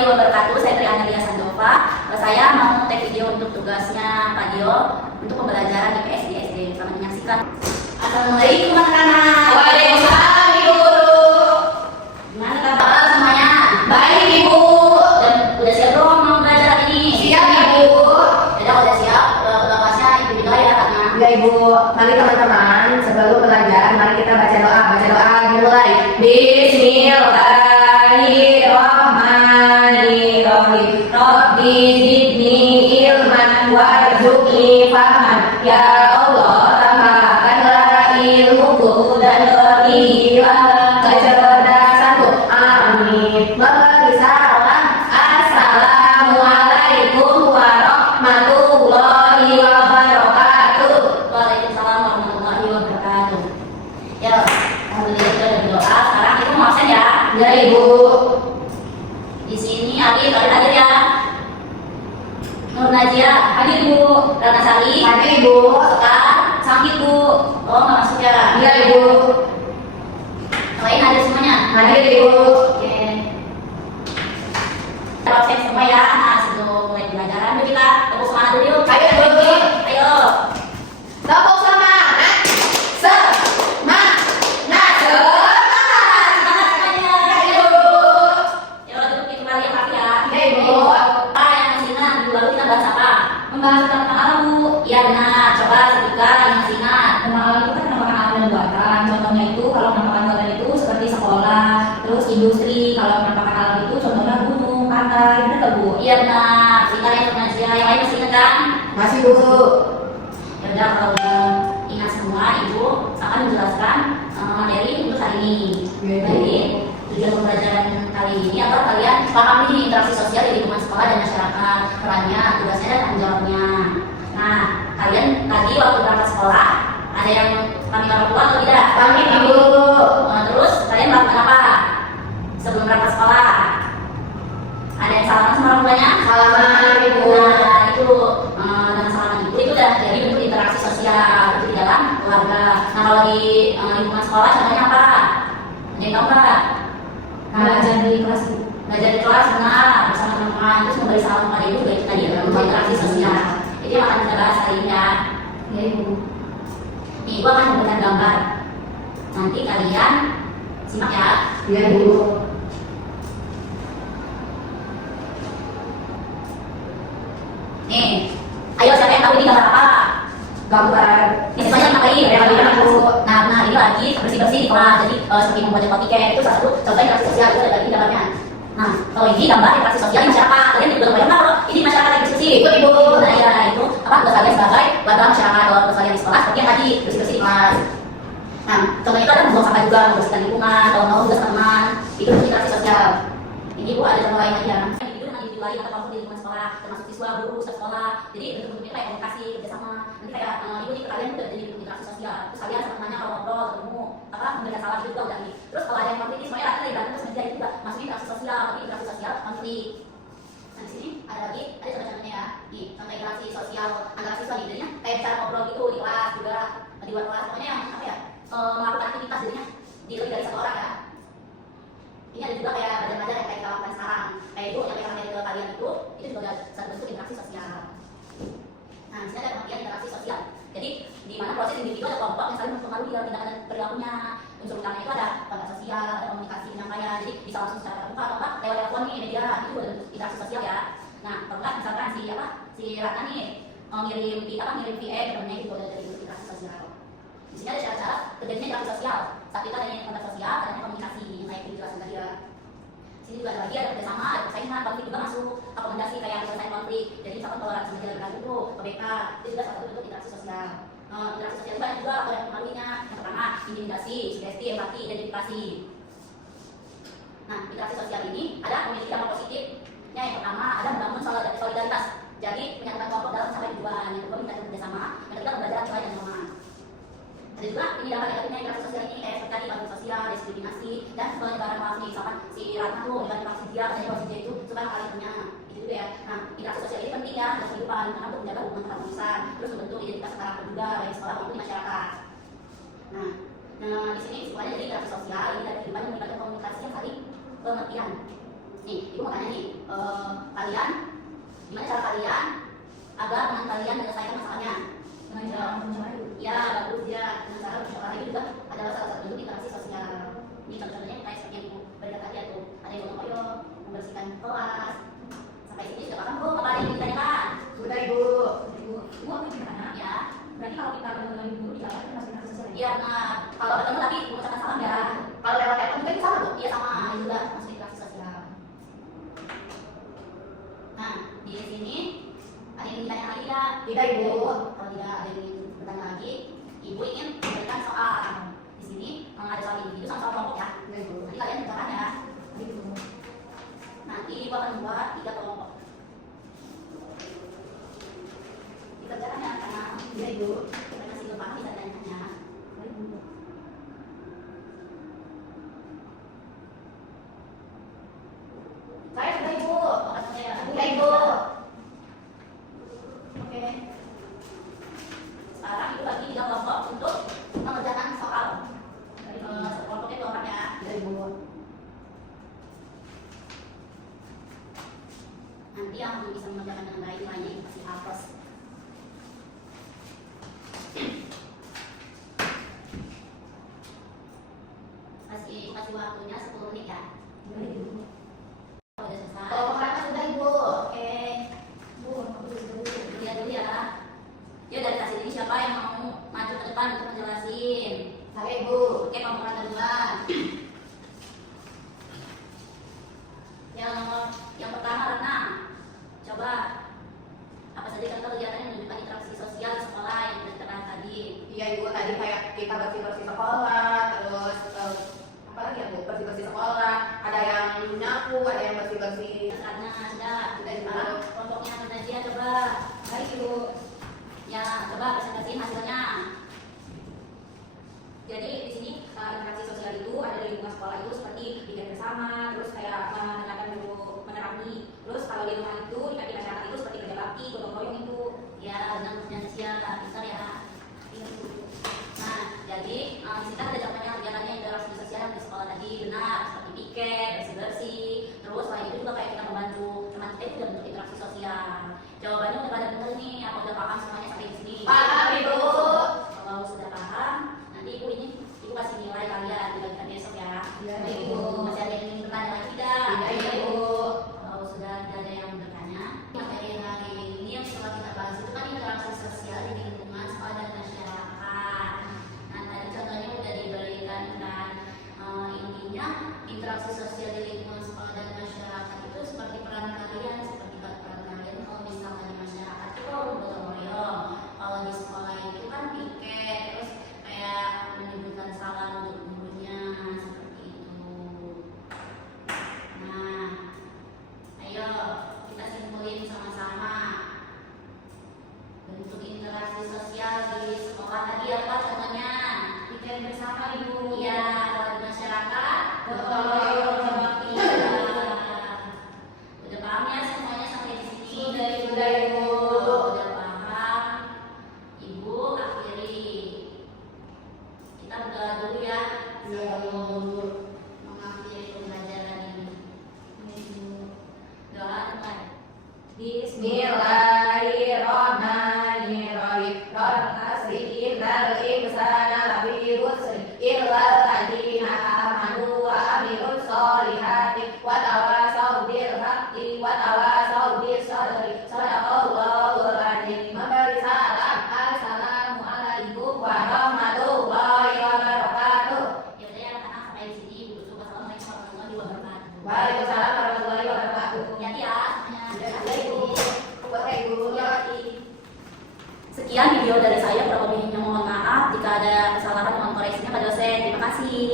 warahmatullahi wabarakatuh. Saya Tri Analia Sandova. Saya mau take video untuk tugasnya Pak Dio untuk pembelajaran IPS di SD. Selamat menyaksikan. Assalamualaikum anak-anak. Waalaikumsalam Ibu Guru. Gimana kabar semuanya? Baik Ibu. Dan udah siap belum mau belajar hari ini? Siap Ibu. Udah udah siap. Kelasnya Ibu juga ya karena. Ya Ibu. Mari teman-teman sebelum belajar mari kita baca doa. Dimulai. Bismillahirrahmanirrahim. Rabbi zidni ilman warzuqni fahman. Ya Allah, tambahkanlah ilmuku dan berilah kecerdasanku. Amin. Bagi salam. Assalamualaikum warahmatullahi wabarakatuh. Waalaikumsalam warahmatullahi wabarakatuh. Ya, alhamdulillah sudah ada doa. Sekarang Ibu mau absen ya. Ya Ibu. Di sini Adit, kalian hadir ya. Nur Najia hadir Bu. Ratna Sari Hadir Ibu. Sekar sakit Bu. Oh nggak masuk ya. Iya Ibu. Yang lain hadir semuanya. Hadir Ibu. Oke. Kita absen semua ya. Nah sebelum mulai pembelajaran yuk kita tepuk semangat dulu yuk. Ayo Bu. Ayo. Tepuk semangat. Semangat. Semangat semuanya. Ayo. Yuk duduk di kembali yang rapi ya. Ya Ibu. Apa yang masih ingat minggu lalu kita bahas apa? Membahas tentang alam Bu. Iya benar. Coba sebutkan yang masih ingat. Tentang alam itu kan penampakan alam dan buatan. Contohnya itu kalau penampakan buatan itu seperti sekolah, terus industri. Kalau penampakan alam itu contohnya gunung, pantai, benar nggak Bu? Iya benar. Kita yang Najia. Yang lain masih ingat kan? Masih Bu. Ya udah kalau udah ingat semua Ibu akan menjelaskan materi untuk hari ini. Baik. Jadi tujuan pembelajaran kali ini agar kalian pahami interaksi sosial di lingkungan sekolah dan masyarakat, perannya, tugasnya dan tanggung jawabnya. Nah, kalian tadi waktu berangkat sekolah ada yang pamit orang tua atau tidak? Pamit Ibu. Terus kalian melakukan apa sebelum berangkat sekolah? Ada yang salaman sama orang tuanya? Salaman Ibu. Nah, itu dengan salaman itu udah jadi bentuk interaksi sosial itu di dalam keluarga. Nah, kalau di lingkungan sekolah contohnya apa? Ada yang tahu nggak? Belajar di kelas Bu. Belajar di kelas benar bersama teman-teman terus memberi salam kepada ibu itu tadi adalah bentuk interaksi sosial. Itu yang akan kita bahas hari ini ya. Ya Ibu. Nih, ibu akan memberikan gambar. Nanti kalian simak ya. Ya Ibu. Nih, ayo siapa yang tahu ini gambar apa? Gambar. Ini semuanya ngapain? Ya, Bu. Nah, ini lagi bersih-bersih di kelas. Jadi seperti membuat copycat itu salah satu contoh interaksi sosial itu ada di gambarnya. Nah, kalau ini gambar interaksi sosial di masyarakat. Kalian juga bayang nggak kalau ini masyarakat lagi bersih? Ikut Ibu. Nah, ya itu apa tugas kalian sebagai warga masyarakat kalau tugas kalian di sekolah seperti yang tadi bersih-bersih di kelas. Nah, contohnya itu ada membuang sampah juga, membersihkan lingkungan, kalau mau tugas teman, itu interaksi sosial. Ini Bu ada contoh lain aja. Individu dengan individu lain atau kelompok di lingkungan sekolah, termasuk siswa, guru, staf sekolah. Jadi bentuk-bentuknya kayak komunikasi, kerjasama. Nanti kayak ibu nih kalian juga jadi bentuk interaksi sosial. Terus kalian sama temannya kalau ngobrol, ketemu, apa memberikan salam itu juga udah nih. Terus kalau ada yang konflik ini semuanya rata dari berantem terus media itu juga masuk interaksi sosial, tapi interaksi sosial konflik. Nah di sini ada lagi, ada contoh-contohnya ya. Nih contoh interaksi sosial antara siswa nih, jadinya kayak cara ngobrol gitu di kelas juga, di luar kelas. Pokoknya yang apa ya, melakukan aktivitas jadinya di lebih dari satu orang ya. Ini ada juga kayak belajar-belajar yang kayak kita lakukan sekarang. Kayak itu yang kayak materi ke kalian itu juga ada satu bentuk interaksi sosial. Nah, di sini ada pengertian interaksi sosial. Jadi di mana proses individu atau kelompok yang saling mempengaruhi dalam tindakan dan perilakunya. Unsur utamanya itu ada kontak sosial, ada komunikasi penyampaian. Jadi bisa langsung secara terbuka atau apa lewat telepon nih, media itu juga bentuk interaksi sosial ya. Nah, kalau nggak misalkan si Ratna nih ngirim VN ke temennya itu ada dari bentuk interaksi sosial. Di sini ada cara-cara terjadinya interaksi sosial. Saat kita adanya kontak sosial, adanya komunikasi yang kayak dijelasin tadi ya. Sini juga ada lagi ada kerjasama, ada persaingan, konflik juga masuk akomodasi kayak menyelesaikan konflik. Jadi misalkan kalau orang sengaja berantem tuh ke BK, itu juga salah satu bentuk interaksi sosial. Interaksi sosial itu banyak juga kalau ada pengaruhnya. Yang pertama, intimidasi, sugesti, empati, identifikasi. Nah, interaksi sosial ini ada memiliki dampak positifnya. Yang pertama, ada membangun solidaritas. Jadi menyatukan kelompok dalam mencapai tujuan. Yang kedua, meningkatkan kerjasama. Yang ketiga, pembelajaran nilai dan norma. Ada juga ini dampak negatifnya interaksi sosial ini kayak seperti tadi konflik sosial, diskriminasi, dan penyebaran hoax nih. Misalkan si Ratna tuh menyebarkan hoax dia, katanya hoax dia itu supaya kalian punya itu juga ya. Nah, interaksi sosial ini penting ya dalam kehidupan karena untuk menjaga hubungan keharmonisan, terus membentuk identitas karakter juga baik sekolah maupun di masyarakat. Nah, di sini semuanya jadi interaksi sosial ini dari kehidupan yang melibatkan komunikasi yang saling pengertian. Nih, ibu mau tanya nih, kalian, gimana cara kalian agar teman kalian menyelesaikan masalahnya. Dengan cara mencari. Ya, bagus ya. Dengan cara musyawarah itu juga adalah salah satu bentuk interaksi sosial. Ini contohnya kayak seperti yang ibu berikan tadi tuh, ada yang gotong royong, membersihkan kelas. Sampai sini sudah paham bu, apa yang ditanyakan? Sudah ibu. Ibu aku gimana? Ya, Berarti kalau kita ketemu dengan ibu di jalan, kita masih interaksi sosial. iya. Nah, kalau ketemu tapi mengucapkan salam ya. Kalau lewat telepon juga itu sama bu. Iya sama, itu juga masuk interaksi sosial. Nah, di sini ada yang ditanya lagi ya? Tidak ibu. Kalau tidak ada yang ingin bertanya lagi, ibu ingin memberikan soal. Di sini ada soal individu sama soal kelompok ya. Tidak ibu. Nanti kalian tentukan ya. Gitu. Nanti ibu akan membuat 3 kelompok. Dikerjakan ya, karena Tidak ibu. kita masih belum paham bisa tanya-tanya. Saya sudah ibu. Maksudnya ya, Sudah ibu. Oke. Sekarang ibu bagi 3 kelompok untuk mengerjakan soal. Kelompoknya 2 orang ya. Tidak ibu. Nanti yang belum bisa mengerjakan dengan baik nilainya ibu kasih A+. Kasih waktunya 10 menit ya. Udah selesai. Kelompok pertama sudah ibu. Oke. Bu, lihat dulu ya. Ya dari kasih ini siapa yang mau maju ke depan untuk menjelasin? Saya ibu. Oke, kelompok kedua. Yang pertama renang. Coba apa saja contoh kegiatan yang menunjukkan interaksi sosial di sekolah yang sudah diterangkan tadi? Iya ibu, tadi kayak kita bersih-bersih sekolah, terus apa lagi ya bu? Bersih-bersih sekolah, ada yang nyapu, ada yang bersih-bersih. Karena sudah Sudah, Ibu. sekarang kelompoknya Nadia coba. Baik ibu. Ya, coba presentasiin hasilnya. Jadi di sini interaksi sosial itu ada di lingkungan sekolah itu seperti bikin bersama, terus kayak mengenalkan dulu menerangi. Terus kalau di rumah itu di masyarakat itu seperti kerja bakti, gotong royong itu. Ya, dengan finansial, pintar ya. Nah, jadi di sini kan ada contohnya kegiatannya interaksi sosial yang di sekolah tadi, benar, seperti piket, bersih-bersih. Terus selain itu juga kayak kita membantu teman kita itu udah bentuk interaksi sosial. Jawabannya udah pada bener nih, apa udah paham semuanya sampai di sini? Paham ibu. Kalau sudah paham, nanti ibu kasih nilai kalian dibagikan besok ya. Iya, Ibu. Ibu. Masih ada yang ingin bertanya lagi tidak? Tidak ibu. Kalau sudah tidak ada yang bertanya, materi hari ini yang setelah kita bahas itu kan interaksi sosial di lingkungan sekolah dan masyarakat. Nah tadi contohnya udah diberikan kan. Intinya interaksi sosial di lingkungan sekolah dan masyarakat itu seperti peran kalian, seperti peran kalian kalau misalnya di masyarakat itu gotong royong, kalau di sekolah itu kan piket, terus kayak menyebutkan salam untuk gurunya seperti itu. Nah, ayo kita simpulin sama-sama. Bentuk interaksi sosial di sekolah tadi apa contohnya? Bikin bersama ibu. Iya, kalau di masyarakat Gotong royong. Iya. Udah paham ya semuanya sampai di sini? Sudah ibu. Udah paham. Ibu akhiri. Kita berdoa dulu ya. Iya, ibu. Mengakhiri pembelajaran ini. Doa teman. Bismillahirrahmanirrahim. Rabbal asri innal insana lafi khusr illa alladziina aamanu wa amilus solihati wa tawasaw bil haqqi wa tawasaw bis sabri. Shadaqallahul adzim. Memberi salam. Assalamualaikum warahmatullahi wabarakatuh. Ya udah ya anak-anak sampai di sini. Ibu Assalamualaikum warahmatullahi wabarakatuh. Waalaikumsalam warahmatullahi wabarakatuh. Hati-hati ya semuanya. Sudah ibu. Buat ibu. Sekian video dari saya, kurang lebihnya mohon maaf. Jika ada kesalahan mohon koreksinya Pak dosen. Terima kasih.